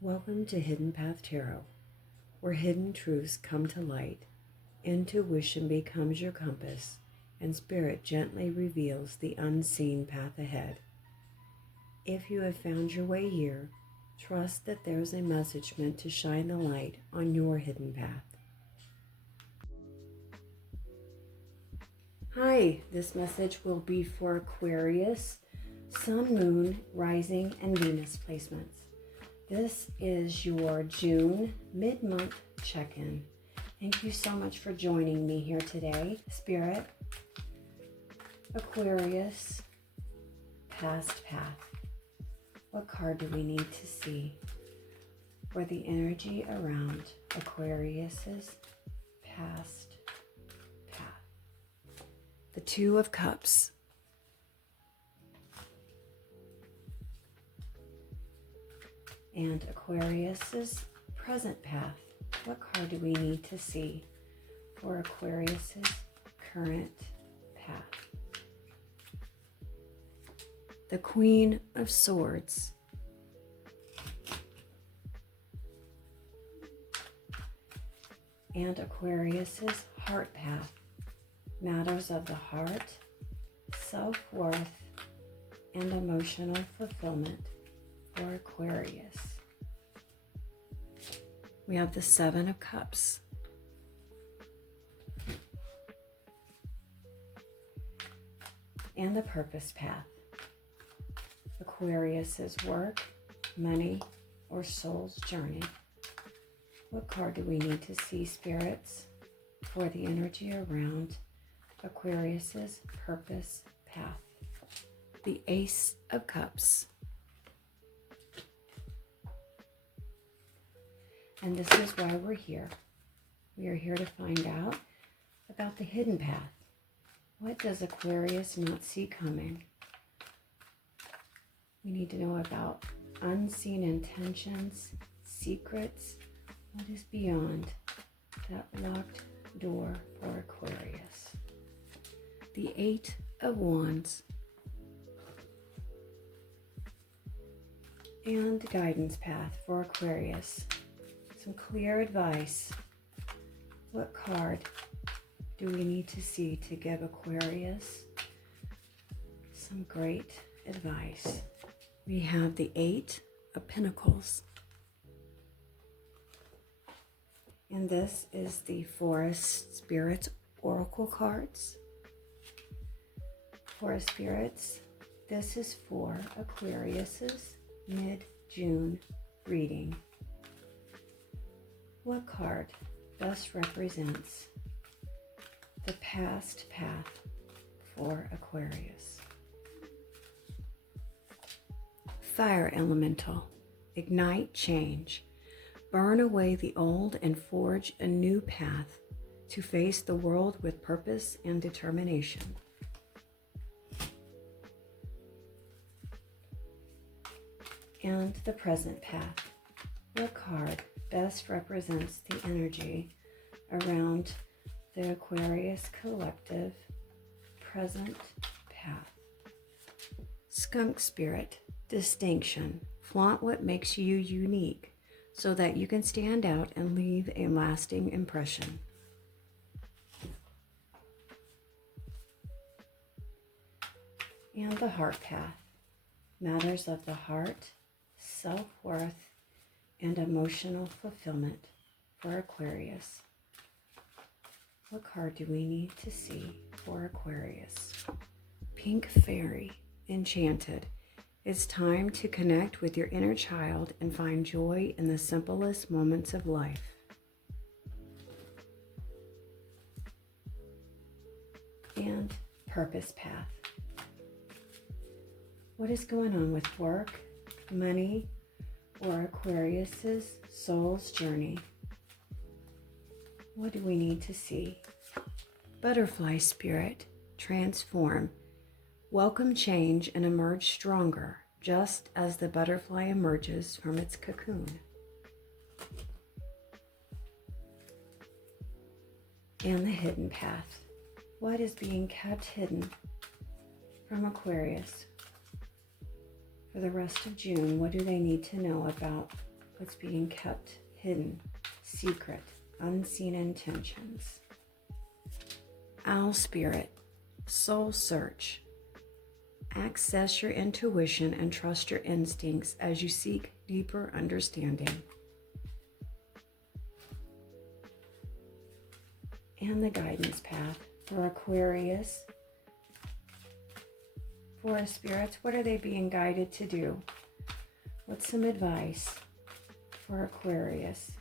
Welcome to Hidden Path Tarot, where hidden truths come to light, intuition becomes your compass, and spirit gently reveals the unseen path ahead. If you have found your way here, trust that there's a message meant to shine the light on your hidden path. Hi, this message will be for Aquarius, Sun, Moon, Rising, and Venus placements. This is your June mid-month check-in. Thank you so much for joining me here today. Spirit, Aquarius, past path. What card do we need to see for the energy around Aquarius's past path? The Two of Cups. And Aquarius's present path. What card do we need to see for Aquarius's current path? The Queen of Swords. And Aquarius's heart path. Matters of the heart, self-worth, and emotional fulfillment for Aquarius. We have the Seven of Cups. And the purpose path. Aquarius's work, money, or soul's journey. What card do we need to see, spirits, for the energy around Aquarius's purpose path? The Ace of Cups. And this is why we're here. We are here to find out about the hidden path. What does Aquarius not see coming? We need to know about unseen intentions, secrets, what is beyond that locked door for Aquarius. The Eight of Wands. And guidance path for Aquarius. Some clear advice. What card do we need to see to give Aquarius some great advice? We have the Eight of Pentacles. And this is the Forest Spirits Oracle cards. Forest Spirits, this is for Aquarius's mid-June reading. What card best represents the past path for Aquarius? Fire Elemental. Ignite change. Burn away the old and forge a new path to face the world with purpose and determination. And the present path. What card best represents the energy around the Aquarius collective present path? Skunk Spirit. Distinction. Flaunt what makes you unique so that you can stand out and leave a lasting impression. And the heart path. Matters of the heart, self-worth, and emotional fulfillment for Aquarius. What card do we need to see for Aquarius? Pink Fairy. Enchanted. It's time to connect with your inner child and find joy in the simplest moments of life. And purpose path. What is going on with work, money, or Aquarius's soul's journey? What do we need to see? Butterfly Spirit. Transform. Welcome change and emerge stronger, just as the butterfly emerges from its cocoon. And the hidden path. What is being kept hidden from Aquarius for the rest of June? What do they need to know about what's being kept hidden, secret, unseen intentions. Owl spirit, soul search. Access your intuition and trust your instincts as you seek deeper understanding. And the guidance path for Aquarius. For spirits, what are they being guided to do? What's some advice for Aquarius?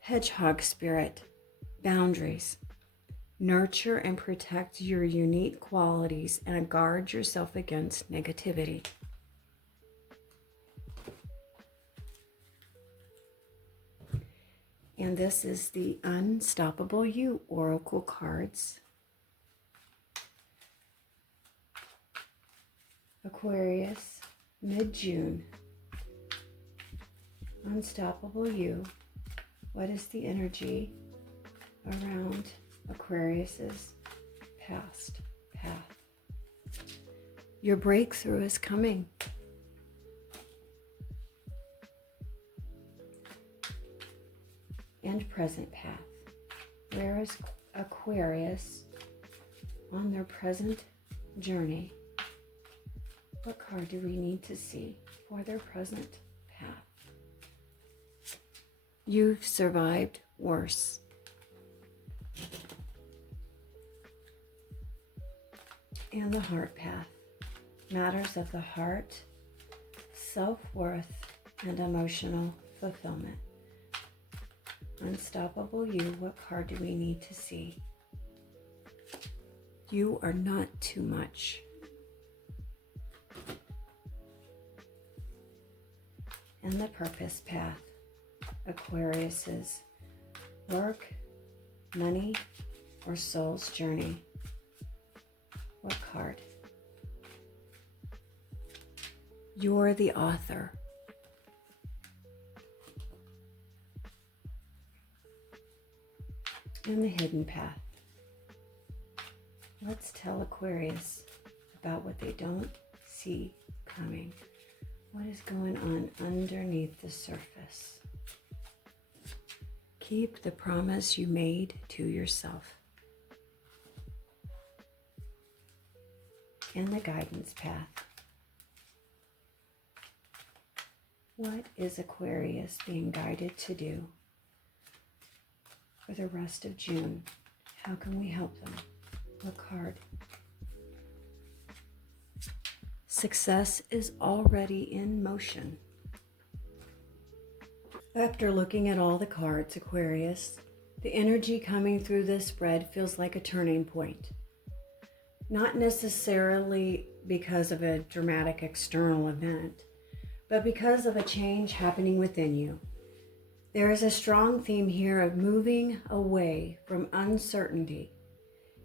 Hedgehog spirit, boundaries. Nurture and protect your unique qualities and guard yourself against negativity. And this is the Unstoppable You Oracle cards. Aquarius, mid-June. Unstoppable You. What is the energy around Aquarius's past path? Your breakthrough is coming. And present path. Where is Aquarius on their present journey? What card do we need to see for their present path? You've survived worse. And the heart path. Matters of the heart, self-worth, and emotional fulfillment. Unstoppable You, what card do we need to see? You are not too much. And the purpose path. Aquarius's work, money, or soul's journey. What card? You're the author. And the hidden path. Let's tell Aquarius about what they don't see coming. What is going on underneath the surface? Keep the promise you made to yourself. And the guidance path. What is Aquarius being guided to do for the rest of June? How can we help them? What card? Success is already in motion. After looking at all the cards, Aquarius, the energy coming through this spread feels like a turning point. Not necessarily because of a dramatic external event, but because of a change happening within you. There is a strong theme here of moving away from uncertainty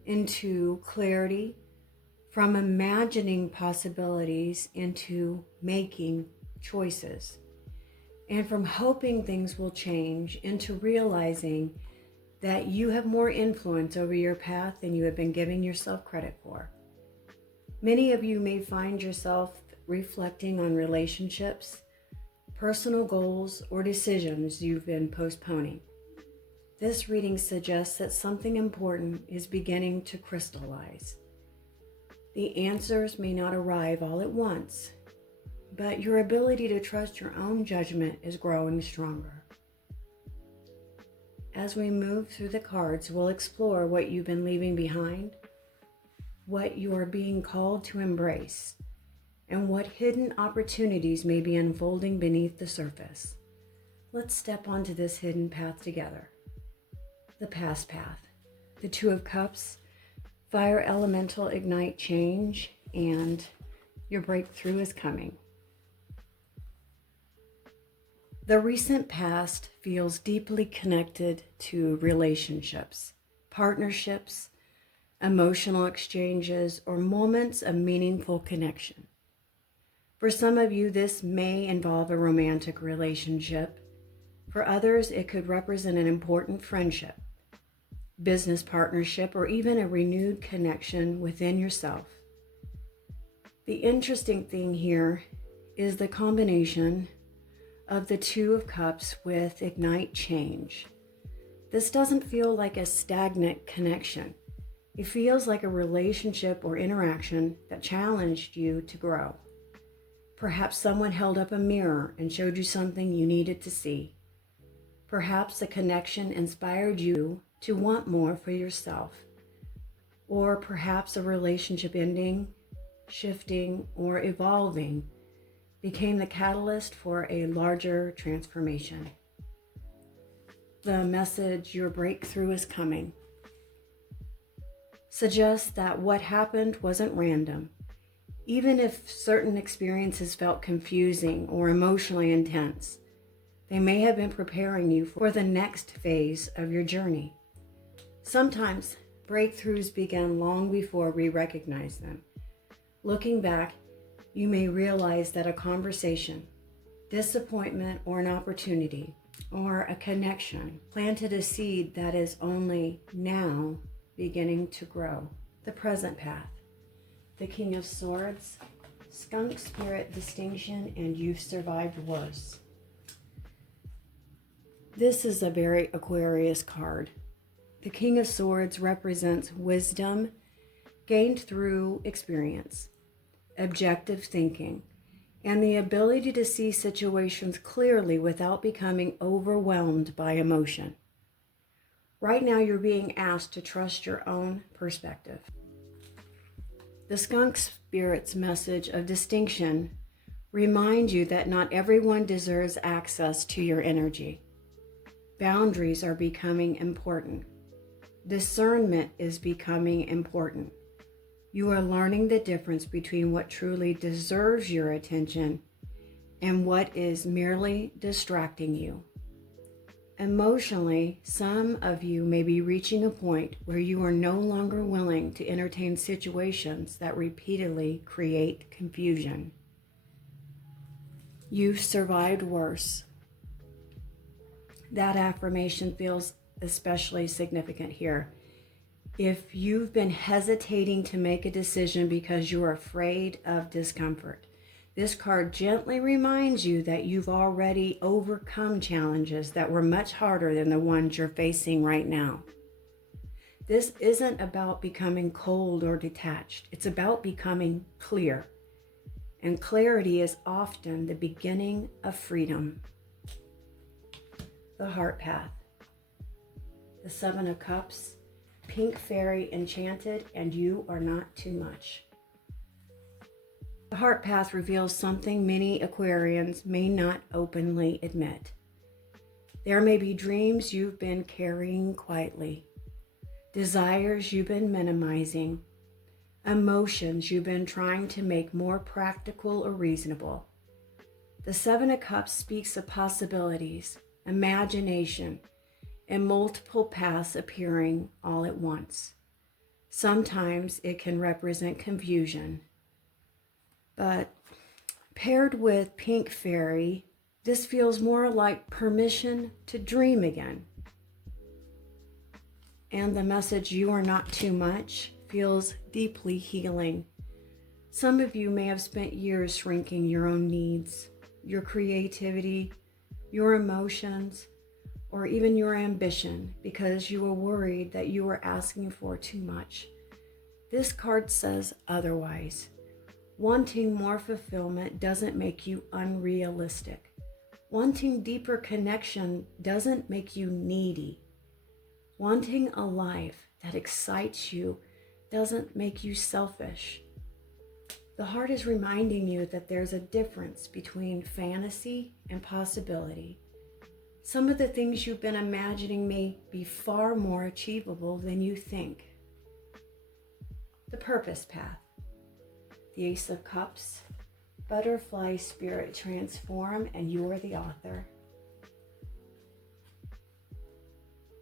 into clarity, from imagining possibilities into making choices, and from hoping things will change into realizing that you have more influence over your path than you have been giving yourself credit for. Many of you may find yourself reflecting on relationships, personal goals, or decisions you've been postponing. This reading suggests that something important is beginning to crystallize. The answers may not arrive all at once, but your ability to trust your own judgment is growing stronger. As we move through the cards, we'll explore what you've been leaving behind, what you are being called to embrace, and what hidden opportunities may be unfolding beneath the surface. Let's step onto this hidden path together. The past path, the Two of Cups, fire elemental ignite change, and your breakthrough is coming. The recent past feels deeply connected to relationships, partnerships, emotional exchanges, or moments of meaningful connection. For some of you, this may involve a romantic relationship. For others, it could represent an important friendship, business partnership, or even a renewed connection within yourself. The interesting thing here is the combination of the Two of Cups with Ignite Change. This doesn't feel like a stagnant connection. It feels like a relationship or interaction that challenged you to grow. Perhaps someone held up a mirror and showed you something you needed to see. Perhaps a connection inspired you to want more for yourself. Or perhaps a relationship ending, shifting, or evolving became the catalyst for a larger transformation. The message, your breakthrough is coming, suggests that what happened wasn't random. Even if certain experiences felt confusing or emotionally intense, they may have been preparing you for the next phase of your journey. Sometimes breakthroughs begin long before we recognize them. Looking back, you may realize that a conversation, disappointment, or an opportunity, or a connection planted a seed that is only now beginning to grow. The present path. The King of Swords, Skunk Spirit Distinction, and You've Survived Worse. This is a very Aquarius card. The King of Swords represents wisdom gained through experience, objective thinking, and the ability to see situations clearly without becoming overwhelmed by emotion. Right now, you're being asked to trust your own perspective. The Skunk Spirit's message of distinction reminds you that not everyone deserves access to your energy. Boundaries are becoming important. Discernment is becoming important. You are learning the difference between what truly deserves your attention and what is merely distracting you. Emotionally, some of you may be reaching a point where you are no longer willing to entertain situations that repeatedly create confusion. You've survived worse. That affirmation feels especially significant here. If you've been hesitating to make a decision because you're afraid of discomfort, this card gently reminds you that you've already overcome challenges that were much harder than the ones you're facing right now. This isn't about becoming cold or detached. It's about becoming clear. And clarity is often the beginning of freedom. The Heart Path. The Seven of Cups. Pink Fairy Enchanted, and You Are Not Too Much. The Heart Path reveals something many Aquarians may not openly admit. There may be dreams you've been carrying quietly, desires you've been minimizing, emotions you've been trying to make more practical or reasonable. The Seven of Cups speaks of possibilities, imagination, and multiple paths appearing all at once. Sometimes it can represent confusion, but paired with Pink Fairy, this feels more like permission to dream again. And the message, You Are Not Too Much, feels deeply healing. Some of you may have spent years shrinking your own needs, your creativity, your emotions, or even your ambition because you were worried that you were asking for too much. This card says otherwise. Wanting more fulfillment doesn't make you unrealistic. Wanting deeper connection doesn't make you needy. Wanting a life that excites you doesn't make you selfish. The heart is reminding you that there's a difference between fantasy and possibility. Some of the things you've been imagining may be far more achievable than you think. The Purpose Path. The Ace of Cups. Butterfly Spirit Transform, and you are the author.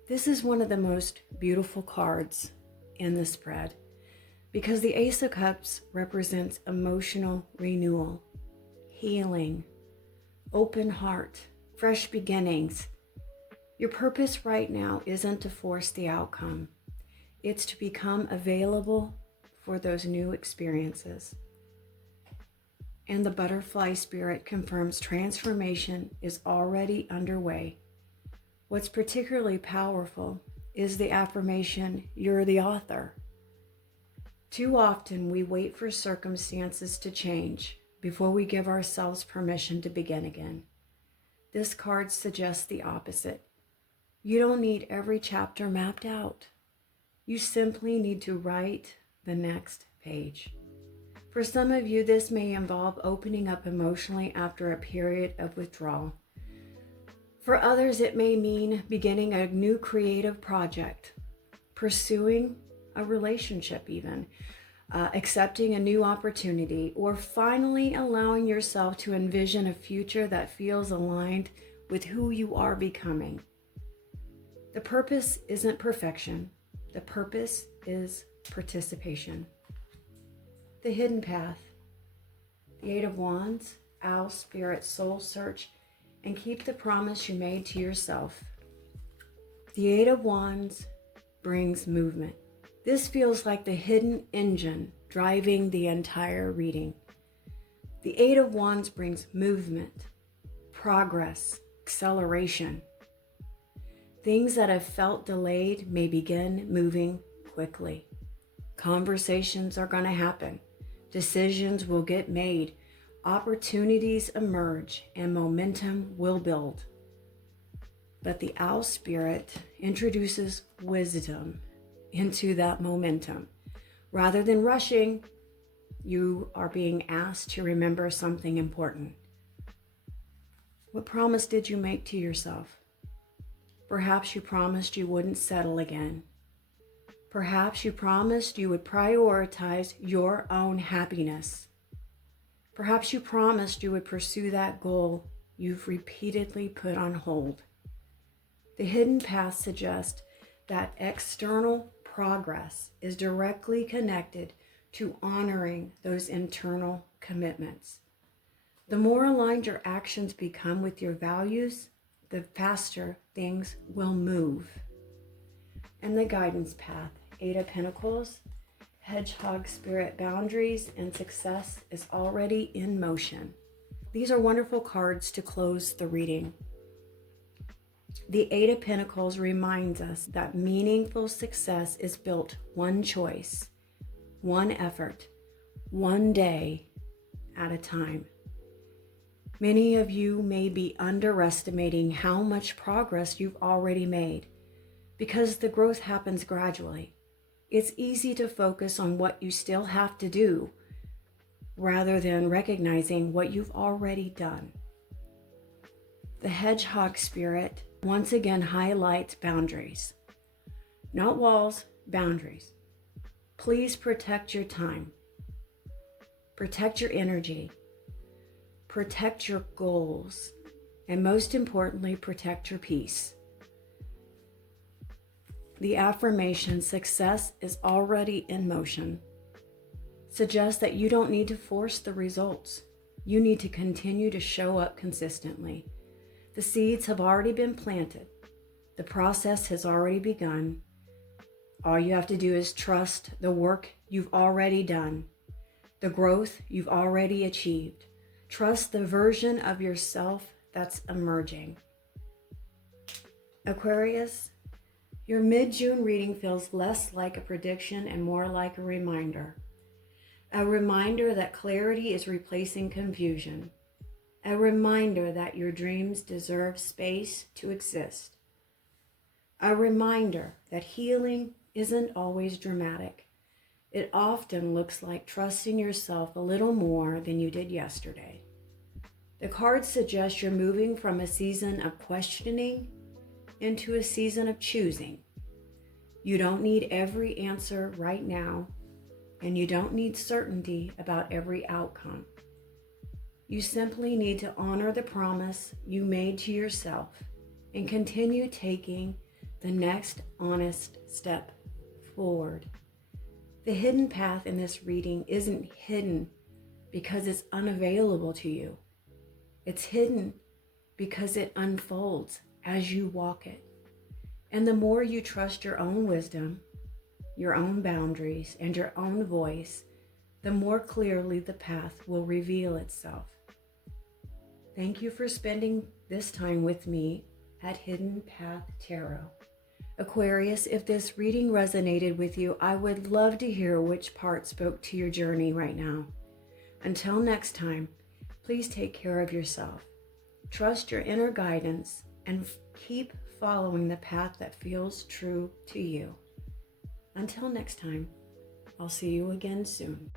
This is one of the most beautiful cards in the spread because the Ace of Cups represents emotional renewal, healing, open heart, fresh beginnings. Your purpose right now isn't to force the outcome. It's to become available for those new experiences. And the butterfly spirit confirms transformation is already underway. What's particularly powerful is the affirmation, "You're the author." Too often we wait for circumstances to change before we give ourselves permission to begin again. This card suggests the opposite. You don't need every chapter mapped out. You simply need to write the next page. For some of you, this may involve opening up emotionally after a period of withdrawal. For others, it may mean beginning a new creative project, pursuing a relationship even, accepting a new opportunity, or finally allowing yourself to envision a future that feels aligned with who you are becoming. The purpose isn't perfection. The purpose is participation. The hidden path. The Eight of Wands, Owl Spirit, Soul Search, and keep the promise you made to yourself. The Eight of Wands brings movement. This feels like the hidden engine driving the entire reading. The Eight of Wands brings movement, progress, acceleration. Things that have felt delayed may begin moving quickly. Conversations are going to happen. Decisions will get made. Opportunities emerge and momentum will build. But the Owl Spirit introduces wisdom into that momentum. Rather than rushing, you are being asked to remember something important. What promise did you make to yourself? Perhaps you promised you wouldn't settle again. Perhaps you promised you would prioritize your own happiness. Perhaps you promised you would pursue that goal you've repeatedly put on hold. The hidden path suggests that external progress is directly connected to honoring those internal commitments. The more aligned your actions become with your values, the faster things will move. And the guidance path, Eight of Pentacles, Hedgehog Spirit, boundaries and success is already in motion. These are wonderful cards to close the reading. The Eight of Pentacles reminds us that meaningful success is built one choice, one effort, one day at a time. Many of you may be underestimating how much progress you've already made because the growth happens gradually. It's easy to focus on what you still have to do rather than recognizing what you've already done. The Hedgehog Spirit once again highlights boundaries. Not walls, boundaries. Please protect your time. Protect your energy. Protect your goals. And most importantly, protect your peace. The affirmation, success is already in motion, suggests that you don't need to force the results. You need to continue to show up consistently. The seeds have already been planted. The process has already begun. All you have to do is trust the work you've already done, the growth you've already achieved. Trust the version of yourself that's emerging. Aquarius, your mid-June reading feels less like a prediction and more like a reminder. A reminder that clarity is replacing confusion. A reminder that your dreams deserve space to exist. A reminder that healing isn't always dramatic. It often looks like trusting yourself a little more than you did yesterday. The cards suggest you're moving from a season of questioning into a season of choosing. You don't need every answer right now, and you don't need certainty about every outcome. You simply need to honor the promise you made to yourself and continue taking the next honest step forward. The hidden path in this reading isn't hidden because it's unavailable to you. It's hidden because it unfolds as you walk it. And the more you trust your own wisdom, your own boundaries, and your own voice, the more clearly the path will reveal itself. Thank you for spending this time with me at Hidden Path Tarot. Aquarius, if this reading resonated with you, I would love to hear which part spoke to your journey right now. Until next time, please take care of yourself. Trust your inner guidance and keep following the path that feels true to you. Until next time, I'll see you again soon.